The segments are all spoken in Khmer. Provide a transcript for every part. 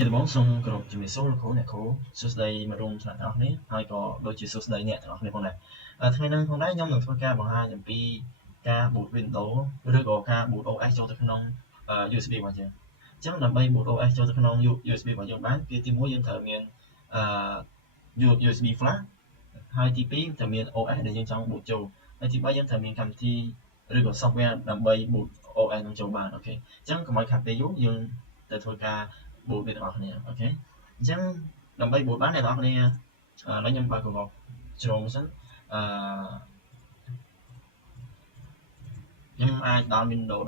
ជាដំបូងសូមគោរពជំរាបសួរលោកគ្រូអ្នកគ្រូសួស្តីមិត្តរួមថ្នាក់ទាំងអស់គ្នាហើយក៏ដូចជាសួស្តីអ្នកទាំងអស់គ្នាផងដែរថ្ងៃនេះផងដែរខ្ញុំនឹងធ្វើការបង្ហាញអំពីការ boot Windows ឬក៏ការ boot OS ចូលទៅក្នុង USB របស់យើងអញ្ចឹងដើម្បី boot OS ចូលទៅក្នុង USB របស់យើងបានគឺទី1យើងត្រូវមានUSB flash ហើយទី2ត្រូវមាន OS ដែលយើងចង់ boot ចូលហើយទី3យើងត្រូវមានកម្មវិធីឬក៏ software ដើម្បី boot OS នឹងចូលបានអូខេអញ្ចឹងកុំឲ្យខាត់ពេលយូរយើងទៅធ្វើការ boot វាទាំងអស់គ្នាអូខេអញ្ចឹងដើម្បី boot បានអ្នកនរគ្នាឥឡូវខ្ញុំបើក Google Chrome សិនខ្ញុំអាច download Windows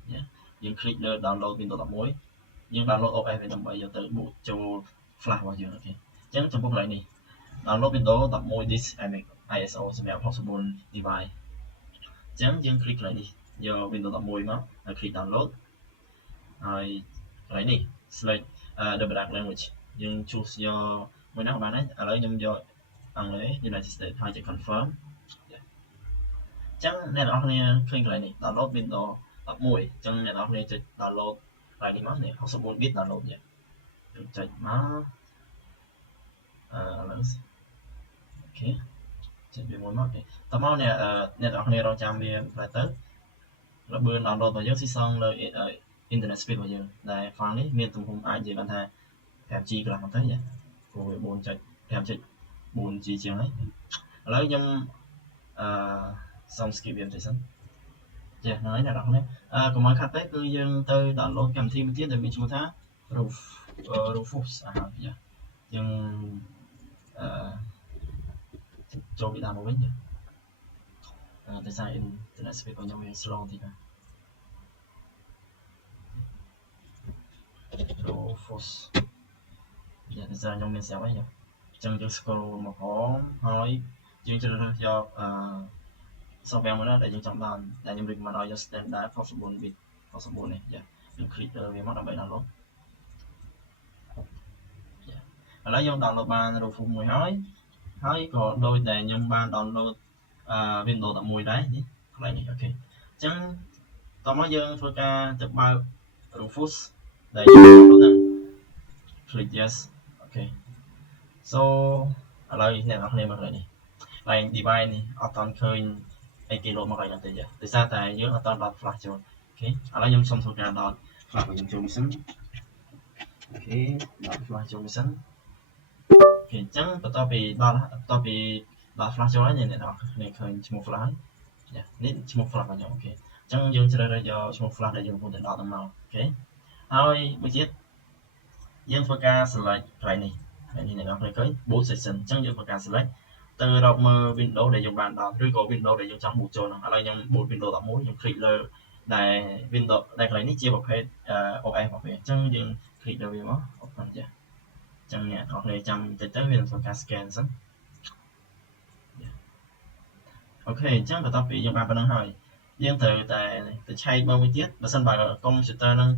11យើង click លើ download Windows 11យើង download OS វាដើម្បីយកទៅ boot ចូល flash របស់យើងអូខេអញ្ចឹងចំពោះកន្លែងនេះ download Windows 11 disk ISO សម្រាប់64 device អញ្ចឹងយើង click កន្លែងនេះយក Windows 11មកហើយ click download ហើយកន្លែងនេះ select the product language យើង choose យកមួយណាក៏បានដែរឥឡូវខ្ញុំយកអង់គ្លេស United States ហើយចុច confirm អញ្ចឹងអ្នកនរគ្នាឃើញកន្លែងនេះ download Windows 11អញ្ចឹងអ្នកនរគ្នាចុច download កន្លែងនេះមកនេះ 64 bit download នេះយើងចុចមកឥឡូវអូខេចុចវាមួយមកតមកអ្នកនរគ្នារងចាំវាផ្លែទៅរបឿន download របស់យើងស៊ីសងលើ internet speed របស់យើងដែល file នេះមានទំហំអាចនិយាយបានថា 5G កន្លះមកទៅចាព្រោះវា 4.5.4G ជាងហើយឥឡូវខ្ញុំសុំ skip វាបន្តិចសិនចាហ្នឹងហើយអ្នកនរគ្នាកុំឲ្យខាត់ពេកគឺយើងទៅ download កម្មវិធីមួយទៀតដែលមានឈ្មោះថា Rufus ចាយើងចូលពីដើមមកវិញតែសារ internet speed របស់ខ្ញុំវា slow តិចណាRufus តែសារខ្ញុំមានស្រាប់ហើយអញ្ចឹងយើង scroll មកផងហើយយើងជ្រើសរើសយកsoftware មួយណាដែលយើងចង់បានដែលខ្ញុំ recommend ឲ្យយក standard 64 bit 64នេះចាយើង click លើវាមកដើម្បី download ឥឡូវយើង download បាន Rufus មួយហើយក៏ដូចដែលខ្ញុំបាន download Windows 11ដែរនេះកន្លែងនេះអូខេអញ្ចឹងតោះមកយើងធ្វើការទៅបើក Rufus ដែលយើង download ហ្នឹង click yes អូខេ so ឥឡូវអ្នកនរគ្នាមើលកន្លែងនេះកន្លែង device នេះអត់តាន់ឃើញអីគេលោតមកកន្លែងហ្នឹងទេចាដោយសារតែយើងអត់តាន់ flash ចូលអូខេឥឡូវខ្ញុំសុំធ្វើការ flash របស់ខ្ញុំចូលមួយសិនអូខេ flash ចូលមួយសិនអូខេអញ្ចឹងបន្ទាប់ពី flash ចូលហើយអ្នកនរគ្នាឃើញឈ្មោះ flash ចានេះឈ្មោះ flash របស់ខ្ញុំអូខេអញ្ចឹងយើងជ្រើសរើសយកឈ្មោះ flash ដែលយើងកំពុងតែដកទៅមកអូខេហើយមួយទៀតយើងធ្វើការ select កន្លែងនេះអ្នកនរគ្នាឃើញ boot session អញ្ចឹងយើងធ្វើការ select ទៅរកមើល Windows ដែលយើងបានដោតឬក៏ Windows ដែលយើងចង់ boot ចូលហ្នឹងឥឡូវខ្ញុំ boot Windows 11ខ្ញុំ click លើដែល Windows ដែលកន្លែងនេះជាប្រភេទ OS របស់វាអញ្ចឹងយើង click លើវាមក open ចាអញ្ចឹងអ្នកនរគ្នាចាំតិចទៅវានឹងធ្វើការ scan សិនអូខេអញ្ចឹងបន្ទាប់ពីយើងបានប៉ុណ្្នឹងហើយយើងត្រូវតែទៅឆែកមើលមួយទៀតបើសិនបើ computer នឹង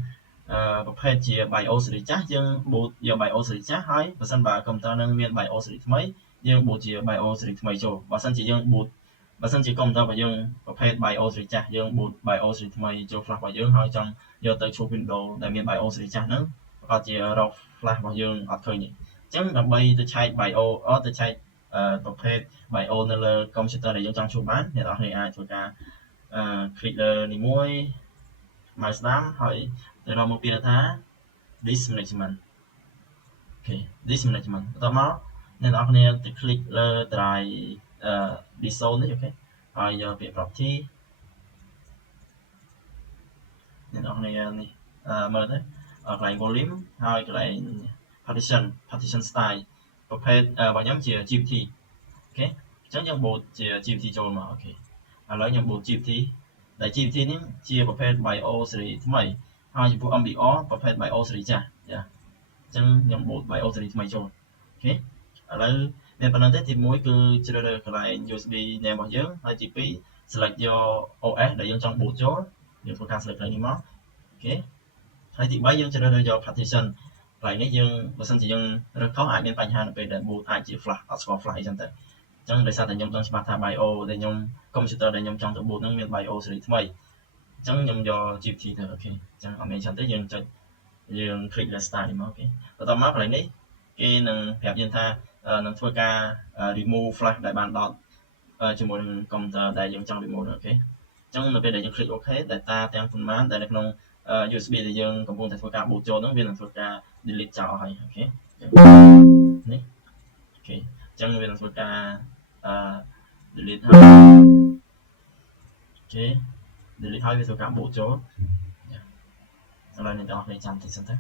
ប្រភេទជា BIOS សេរីចាស់យើង boot យក BIOS សេរីចាស់ហើយបើសិនបើ computer នឹងមាន BIOS សេរីថ្មីយើង boot ជា BIOS សេរីថ្មីចូលបើសិនជាយើង boot បើសិនជា computer របស់យើងប្រភេទ BIOS សេរីចាស់យើង boot BIOS សេរីថ្មីចូល flash របស់យើងហើយចង់យកទៅជួស Windows ដែលមាន BIOS សេរីចាស់ហ្នឹងប្រហែលជារក flash របស់យើងអត់ឃើញទេអញ្ចឹងដើម្បីទៅឆែក BIOS ទៅឆែកប្រភេទ BIOS នៅលើ computer ដែលយើងចង់ជួសបានអ្នកនរគ្នាអាចធ្វើការclick លើនេះមួយ mouse ស្ដាំហើយទៅរកមកពាក្យថា disk management អូខេ disk management បន្ទាប់មកអ្នកនរគ្នាទៅ click លើ drive disk zone នេះអូខេហើយយកពាក្យ property អ្នកនរគ្នានេះមើលទៅកន្លែង volume ហើយកន្លែង partition style ប្រភេទរបស់ខ្ញុំជា GPT អូខេអញ្ចឹងយើង boot ជា GPT ចូលមកអូខេឥឡូវខ្ញុំ boot GPT ដែល GPT នេះជាប្រភេទ BIOS សេរីថ្មីហើយចំពោះ MBR ប្រភេទ BIOS សេរីចាស់ចាអញ្ចឹងខ្ញុំ boot BIOS សេរីថ្មីចូលអូខេឥឡូវមានប៉ុណ្្នឹងទេទី1គឺជ្រើសរើសកន្លែង USB name របស់យើងហើយទី2 select យក OS ដែលយើងចង់ boot ចូលយើងធ្វើការ select កន្លែងនេះមកអូខេហើយទី3យើងជ្រើសរើសយក partition កន្លែងនេះយើងបើសិនជាយើងរើសខុសអាចមានបញ្ហានៅពេលដែល boot អាចជា flash អត់ស្គាល់ flash អីចឹងទៅអញ្ចឹងដោយសារតែខ្ញុំដឹងច្បាស់ថា BIOS ដែលខ្ញុំ computer ដែលខ្ញុំចង់ទៅ boot ហ្នឹងមាន BIOS សេរីថ្មីអញ្ចឹងខ្ញុំយក GPT ទៅអូខេអញ្ចឹងអត់មានចឹងទេយើងចុច យើង click លើ style មកគេបន្ទាប់មកកន្លែងនេះគេនឹងប្រាប់យើងថានឹងធ្វើការ remove flash ដែលបានដកជាមួយនឹង computer ដែលយើងចង់ remove អូខេអញ្ចឹងនៅពេលដែលយើង click OK ដែលតាទាំងប៉ុន្មានដែលនៅក្នុង USB ដែលយើងកំពុងតែធ្វើការបូតចូលហ្នឹងវានឹងធ្វើការ delete ចោលហើយអូខេនេះអូខេអញ្ចឹងវានឹងធ្វើការ delete ហើយអូខេ delete ហើយវាធ្វើការបូតចូលឥឡូវអ្នកទាំងអស់គ្នាចាំតិចសិនទៅ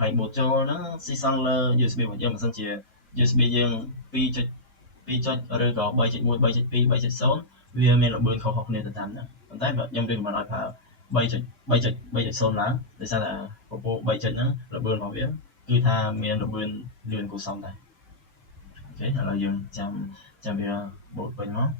ហើយបូតចូលហ្នឹងស៊ីសង់លើ USB របស់យើងបើសិនជា USB យើង2.2ចុចឬក៏ 3.1 3.2 3.0 វាមានល្បឿនខុសៗគ្នាទៅតាមហ្នឹងប៉ុន្តែខ្ញុំរៀបមិនឲ្យប្រើ 3.0 ឡើងដោយសារតែពពោះ3ចុចហ្នឹងល្បឿនរបស់វាគឺថាមានល្បឿនលឿនគួរសមដែរអូខេឥឡូវយើងចាំវាបូតវិញមក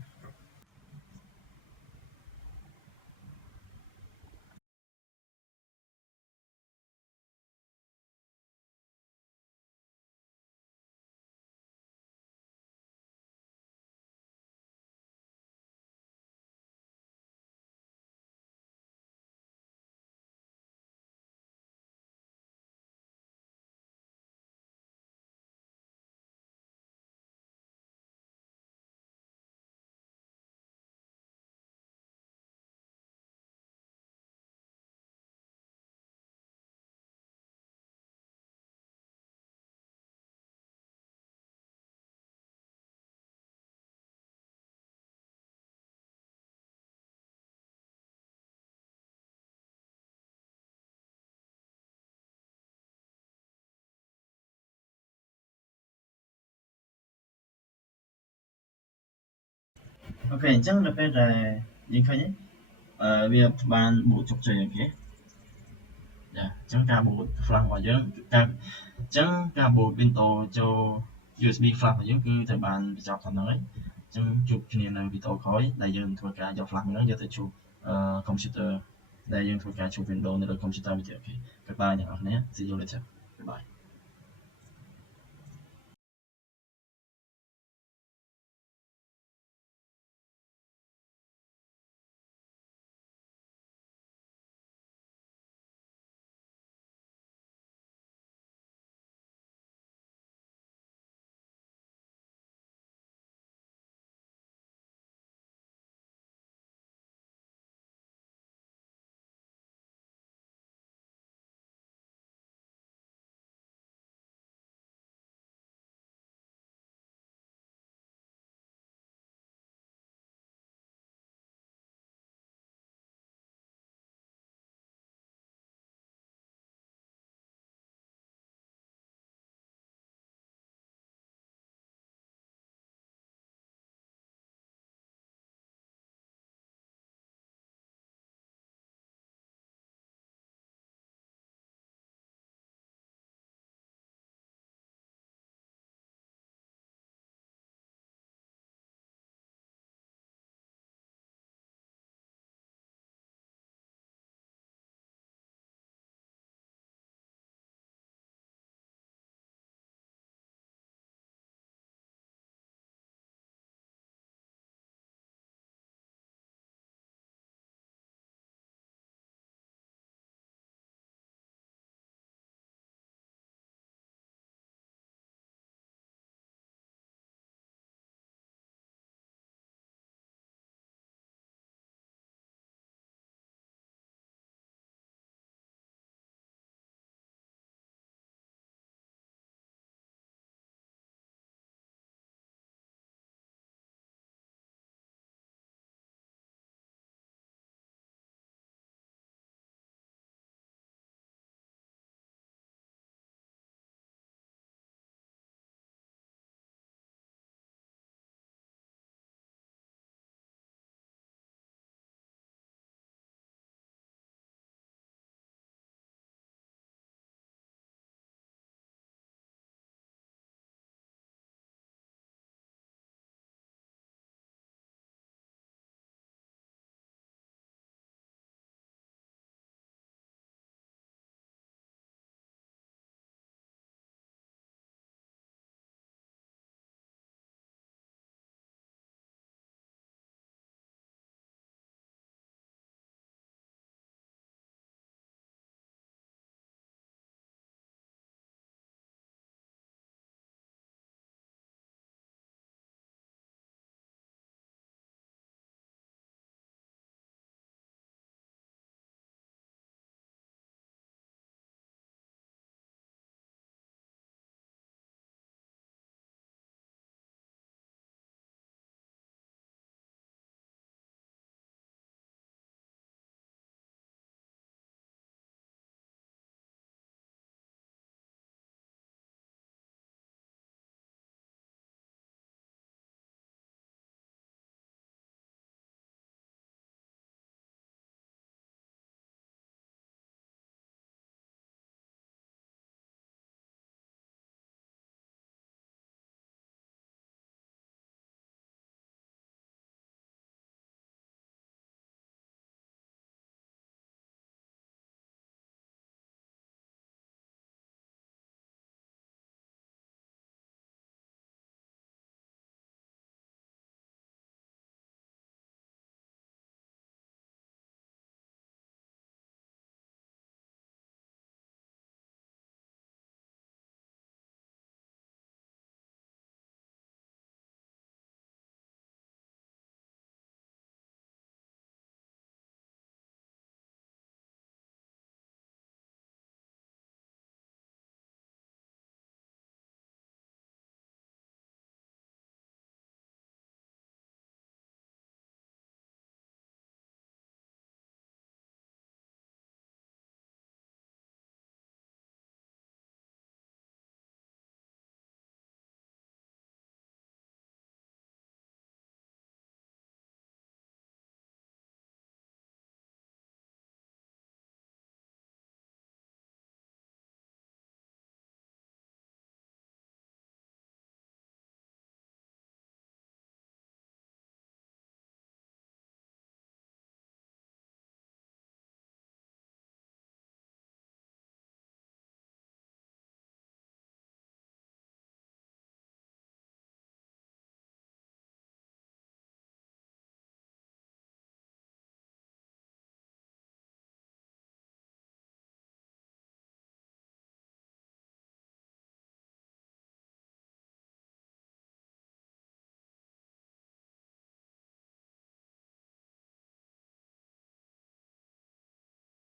អូខេអញ្ចឹងនៅពេលដែលយើងឃើញវាបានបូតជោគជ័យអូខេចាអញ្ចឹងការបូត flash របស់យើងអញ្ចឹងការបូត Windows ចូល USB flash របស់យើងគឺត្រូវបានបញ្ចប់xongហើយអញ្ចឹងជួបគ្នានៅវីដេអូក្រោយដែលយើងធ្វើការយក flash ហ្នឹងយកទៅជួប computer ដែលយើងធ្វើការជួប Windows នៅលើ computer មួយទៀតអូខេ Goodbye អ្នកនរគ្នា See you later Goodbye